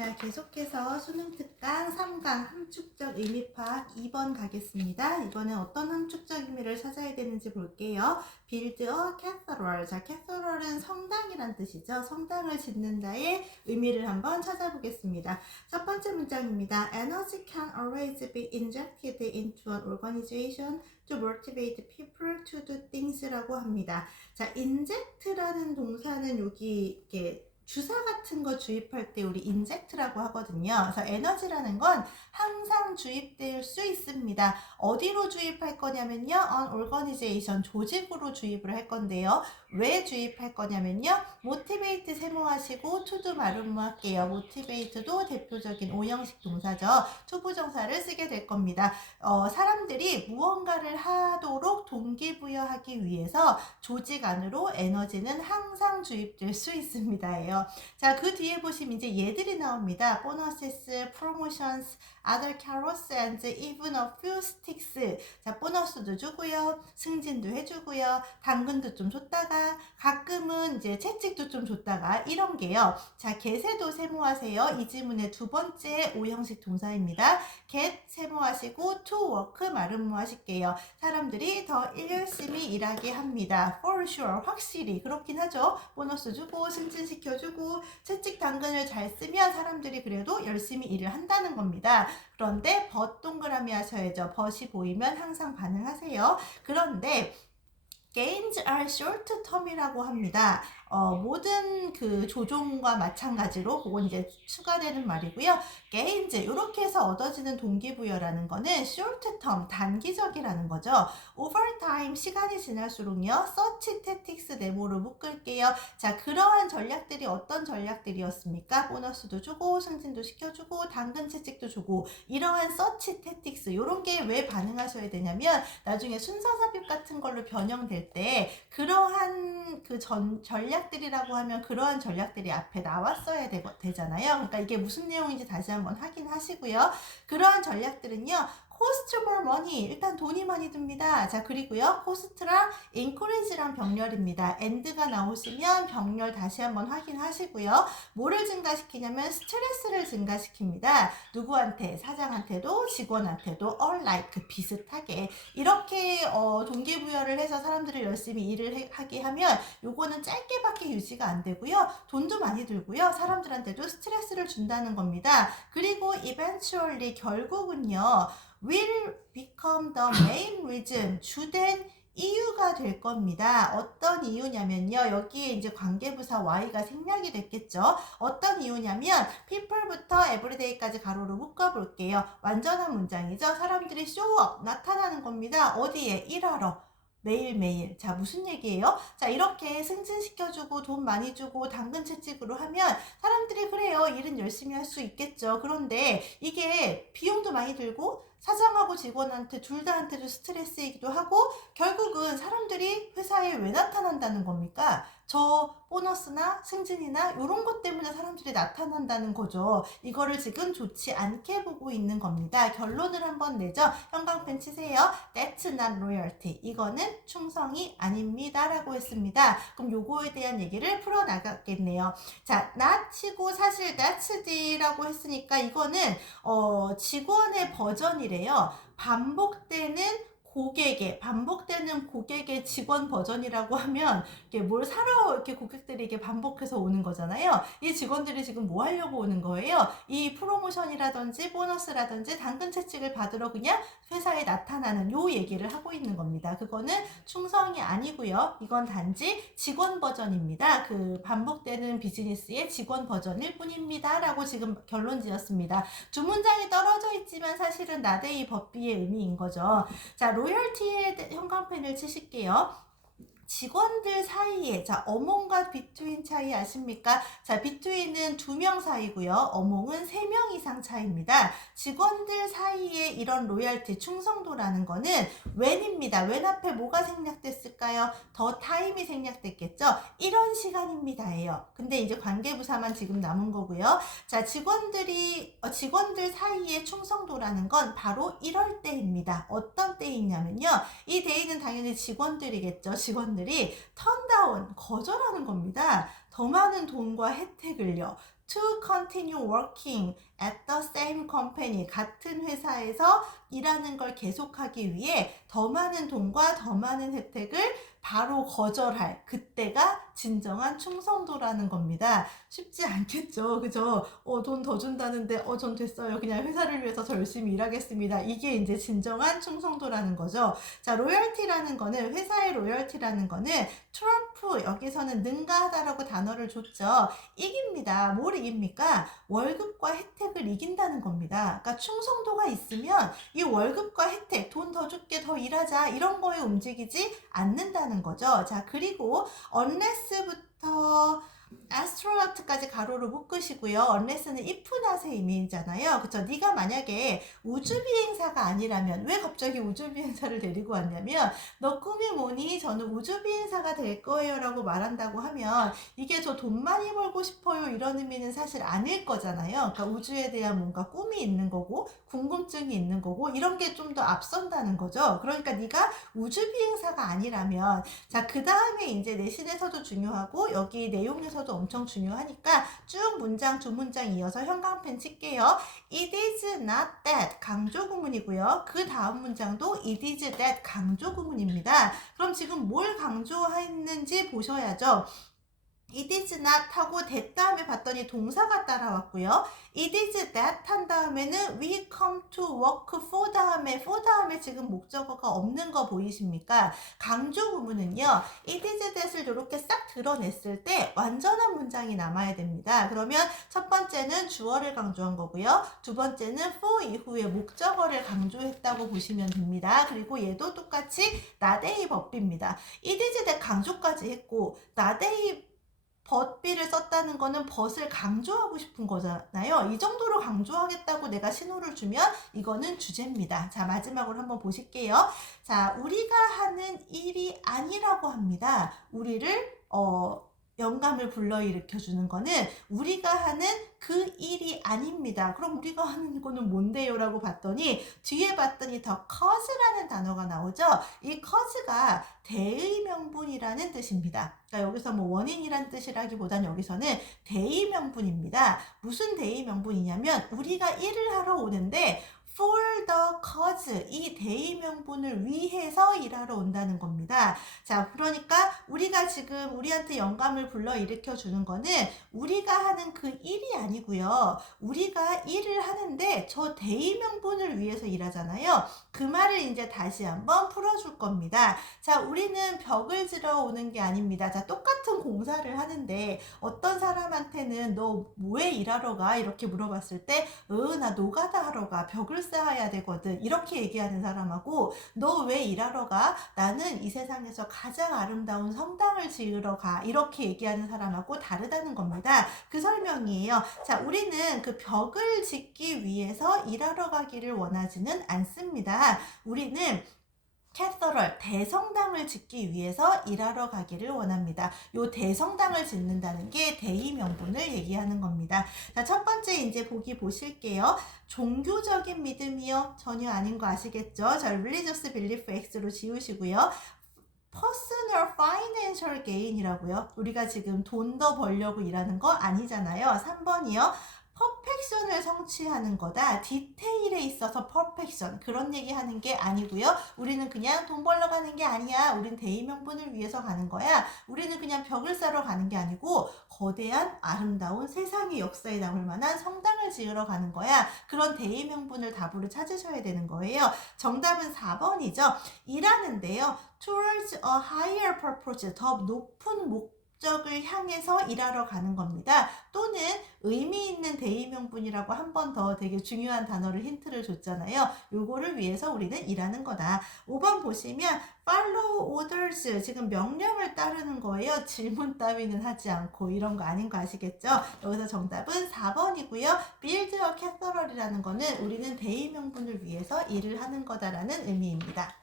자, 계속해서 수능 특강 3강 함축적 의미 파악 2번 가겠습니다. 이번엔 어떤 함축적 의미를 찾아야 되는지 볼게요. build a cathedral. 자, cathedral은 성당이란 뜻이죠. 성당을 짓는다의 의미를 한번 찾아보겠습니다. 첫 번째 문장입니다. Energy can always be injected into an organization to motivate people to do things라고 합니다. 자, inject라는 동사는 여기 이렇게 주사 같은 거 주입할 때 우리 인젝트라고 하거든요. 그래서 에너지라는 건 항상 주입될 수 있습니다. 어디로 주입할 거냐면요. on organization 조직으로 주입을 할 건데요. 왜 주입할 거냐면요. motivate 세모하시고 to도 말음모 할게요. motivate도 대표적인 오형식 동사죠. 투부정사를 쓰게 될 겁니다. 어, 사람들이 무언가를 하도록 동기부여하기 위해서 조직 안으로 에너지는 항상 주입될 수 있습니다예요. 자, 그 뒤에 보시면 이제 얘들이 나옵니다. 보너스, promotions, other carrots and even a few sticks. 자, 보너스도 주고요. 승진도 해주고요. 당근도 좀 줬다가 가끔은 이제 채찍도 좀 줬다가 이런 게요. 자, get에도 세모하세요. 이 지문의 두 번째 오형식 동사입니다. get 세모하시고 to work 말음모 하실게요. 사람들이 더 열심히 일하게 합니다. for sure 확실히 그렇긴 하죠. 보너스 주고 승진시켜주고 채찍 당근을 잘 쓰면 사람들이 그래도 열심히 일을 한다는 겁니다. 그런데 벗 동그라미 하셔야죠. 벗이 보이면 항상 반응하세요. 그런데 gains are short term이라고 합니다. 어, 모든 그 조종과 마찬가지로 그건 이제 추가되는 말이고요. gains 이렇게 해서 얻어지는 동기부여라는 거는 short 단기적이라는 거죠. over 시간이 지날수록요. such tactics 네모로 묶을게요. 자, 그러한 전략들이 어떤 전략들이었습니까? 보너스도 주고 승진도 시켜주고 당근 채찍도 주고 이러한 such tactics 이런 게 왜 반응하셔야 되냐면 나중에 순서 삽입 같은 걸로 변형될 때 그러한 그 전, 전략 들이라고 하면 그러한 전략들이 앞에 나왔어야 되, 되잖아요. 그러니까 이게 무슨 내용인지 다시 한번 확인하시고요. 그러한 전략들은요. Cost more money 일단 돈이 많이 듭니다. 자 그리고요 코스트랑 increase랑 병렬입니다. end가 나오시면 병렬 다시 한번 확인하시고요. 뭐를 증가시키냐면 스트레스를 증가시킵니다. 누구한테 사장한테도 직원한테도 all like 비슷하게 이렇게 어, 동기부여를 해서 사람들을 열심히 일을 해, 하게 하면 요거는 짧게밖에 유지가 안 되고요. 돈도 많이 들고요. 사람들한테도 스트레스를 준다는 겁니다. 그리고 eventually 결국은요. Will become the main reason 주된 이유가 될 겁니다. 어떤 이유냐면요. 여기에 이제 관계부사 Y가 생략이 됐겠죠. 어떤 이유냐면 people부터 everyday까지 가로로 묶어 볼게요. 완전한 문장이죠. 사람들이 show up, 나타나는 겁니다. 어디에? 일하러. 매일매일. 자, 무슨 얘기예요? 자, 이렇게 승진시켜주고 돈 많이 주고 당근 채찍으로 하면 사람들이 그래요. 일은 열심히 할 수 있겠죠. 그런데 이게 비용도 많이 들고 사장하고 직원한테 둘 다한테도 스트레스이기도 하고 결국은 사람들이 회사에 왜 나타난다는 겁니까? 저 보너스나 승진이나 이런 것 때문에 사람들이 나타난다는 거죠. 이거를 지금 좋지 않게 보고 있는 겁니다. 결론을 한번 내죠. 형광펜 치세요. That's not loyalty. 이거는 충성이 아닙니다. 라고 했습니다. 그럼 요거에 대한 얘기를 풀어나갔겠네요. 자, not 치고 사실 that's D라고 했으니까 이거는 어, 직원의 버전이래요. 반복되는 고객의 반복되는 고객의 직원 버전이라고 하면 이게 뭘 사러 이렇게 고객들이 이게 반복해서 오는 거잖아요. 이 직원들이 지금 뭐 하려고 오는 거예요? 이 프로모션이라든지 보너스라든지 당근 채찍을 받으러 그냥 회사에 나타나는 요 얘기를 하고 있는 겁니다. 그거는 충성이 아니고요. 이건 단지 직원 버전입니다. 그 반복되는 비즈니스의 직원 버전일 뿐입니다라고 지금 결론 지었습니다. 두 문장이 떨어져 있지만 사실은 나데이 법비의 의미인 거죠. 자, 로열티에 형광펜을 치실게요. 직원들 사이에 자 어몽과 비트윈 차이 아십니까? 자 비트윈은 두 명 사이고요. 어몽은 세 명이 상 차이입니다. 직원들 사이에 이런 로열티 충성도라는 거는 when입니다. when 앞에 뭐가 생략됐을까요? 더 타임이 생략됐겠죠? 이런 시간입니다예요. 근데 이제 관계부사만 지금 남은 거고요. 자 직원들이 어, 직원들 사이의 충성도라는 건 바로 이럴 때입니다. 어떤 때이냐면요. 이 데이는 당연히 직원들이겠죠. 직원들이 턴다운 거절하는 겁니다. 더 많은 돈과 혜택을요. to continue working at the same company 같은 회사에서 일하는 걸 계속하기 위해 더 많은 돈과 더 많은 혜택을 바로 거절할 그때가 진정한 충성도라는 겁니다. 쉽지 않겠죠. 그죠? 어, 돈 더 준다는데, 어, 전 됐어요. 그냥 회사를 위해서 저 열심히 일하겠습니다. 이게 이제 진정한 충성도라는 거죠. 자, 로열티라는 거는, 회사의 로열티라는 거는, 트럼프, 여기서는 능가하다라고 단어를 줬죠. 이깁니다. 뭘 이깁니까? 월급과 혜택 을 이긴다는 겁니다. 그러니까 충성도가 있으면 이 월급과 혜택, 돈 더 줄게, 더 일하자, 이런 거에 움직이지 않는다는 거죠. 자, 그리고 unless부터 astronaut까지 가로로 묶으시고요. unless는 if not의 의미잖아요. 그쵸? 네가 만약에 우주 비행사가 아니라면 왜 갑자기 우주 비행사를 데리고 왔냐면 너 꿈이 뭐니? 저는 우주 비행사가 될 거예요 라고 말한다고 하면 이게 저 돈 많이 벌고 싶어요 이런 의미는 사실 아닐 거잖아요. 그러니까 우주에 대한 뭔가 꿈이 있는 거고 궁금증이 있는 거고 이런 게 좀 더 앞선다는 거죠. 그러니까 네가 우주 비행사가 아니라면 자, 그 다음에 이제 내신에서도 중요하고 여기 내용에서 도 엄청 중요하니까 쭉 문장 두 문장 이어서 형광펜 칠게요. It is not that 강조 구문이고요. 그 다음 문장도 it is that 강조 구문입니다. 그럼 지금 뭘 강조했는지 보셔야죠. It is not 하고 that 다음에 봤더니 동사가 따라왔고요. It is that 한 다음에는 we come to work for 다음에 for 다음에 지금 목적어가 없는 거 보이십니까? 강조 구문은요. It is that을 이렇게 싹 드러냈을 때 완전한 문장이 남아야 됩니다. 그러면 첫 번째는 주어를 강조한 거고요. 두 번째는 for 이후에 목적어를 강조했다고 보시면 됩니다. 그리고 얘도 똑같이 나데이 법비입니다. It is that 강조까지 했고 나데이 벗비를 썼다는 거는 벗을 강조하고 싶은 거잖아요. 이 정도로 강조하겠다고 내가 신호를 주면 이거는 주제입니다. 자, 마지막으로 한번 보실게요. 자, 우리가 하는 일이 아니라고 합니다. 우리를, 어, 영감을 불러일으켜 주는 거는 우리가 하는 그 일이 아닙니다. 그럼 우리가 하는 거는 뭔데요? 라고 봤더니 뒤에 봤더니 더 cause라는 단어가 나오죠. 이 cause가 대의 명분이라는 뜻입니다. 그러니까 여기서 뭐 원인이란 뜻이라기보다는 여기서는 대의 명분입니다. 무슨 대의 명분이냐면 우리가 일을 하러 오는데 for the cause 이 대의 명분을 위해서 일하러 온다는 겁니다. 자, 그러니까 우리가 지금 우리한테 영감을 불러 일으켜 주는 거는 우리가 하는 그 일이 아니고요. 우리가 일을 하는데 저 대의 명분을 위해서 일하잖아요. 그 말을 이제 다시 한번 풀어줄 겁니다. 자, 우리는 벽을 지러 오는 게 아닙니다. 자, 똑같은 공사를 하는데 어떤 사람한테는 너왜 일하러 가? 이렇게 물어봤을 때, 으, 나 노가다 하러 가. 벽을 쌓아야 되거든. 이렇게 얘기하는 사람하고, 너 왜 일하러 가? 나는 이 세상에서 가장 아름다운 성당을 지으러 가. 이렇게 얘기하는 사람하고 다르다는 겁니다. 그 설명이에요. 자, 우리는 그 벽을 짓기 위해서 일하러 가기를 원하지는 않습니다. 우리는 캐서럴 대성당을 짓기 위해서 일하러 가기를 원합니다. 요 대성당을 짓는다는 게 대의 명분을 얘기하는 겁니다. 자, 첫 번째 이제 보기 보실게요. 종교적인 믿음이요? 전혀 아닌 거 아시겠죠? 자, religious belief X로 지우시고요. personal financial gain이라고요. 우리가 지금 돈 더 벌려고 일하는 거 아니잖아요. 3번이요. 퍼펙션을 성취하는 거다. 디테일에 있어서 퍼펙션. 그런 얘기 하는 게 아니고요. 우리는 그냥 돈 벌러 가는 게 아니야. 우린 대의 명분을 위해서 가는 거야. 우리는 그냥 벽을 쌓러 가는 게 아니고 거대한 아름다운 세상의 역사에 남을 만한 성당을 지으러 가는 거야. 그런 대의 명분을 답으로 찾으셔야 되는 거예요. 정답은 4번이죠. 일하는데요. towards a higher purpose. 더 높은 목 목적을 향해서 일하러 가는 겁니다. 또는 의미 있는 대의 명분이라고 한 번 더 되게 중요한 단어를 힌트를 줬잖아요. 요거를 위해서 우리는 일하는 거다. 5번 보시면 follow orders 지금 명령을 따르는 거예요. 질문 따위는 하지 않고 이런 거 아닌 거 아시겠죠? 여기서 정답은 4번이고요. build a cathedral이라는 거는 우리는 대의 명분을 위해서 일을 하는 거다라는 의미입니다.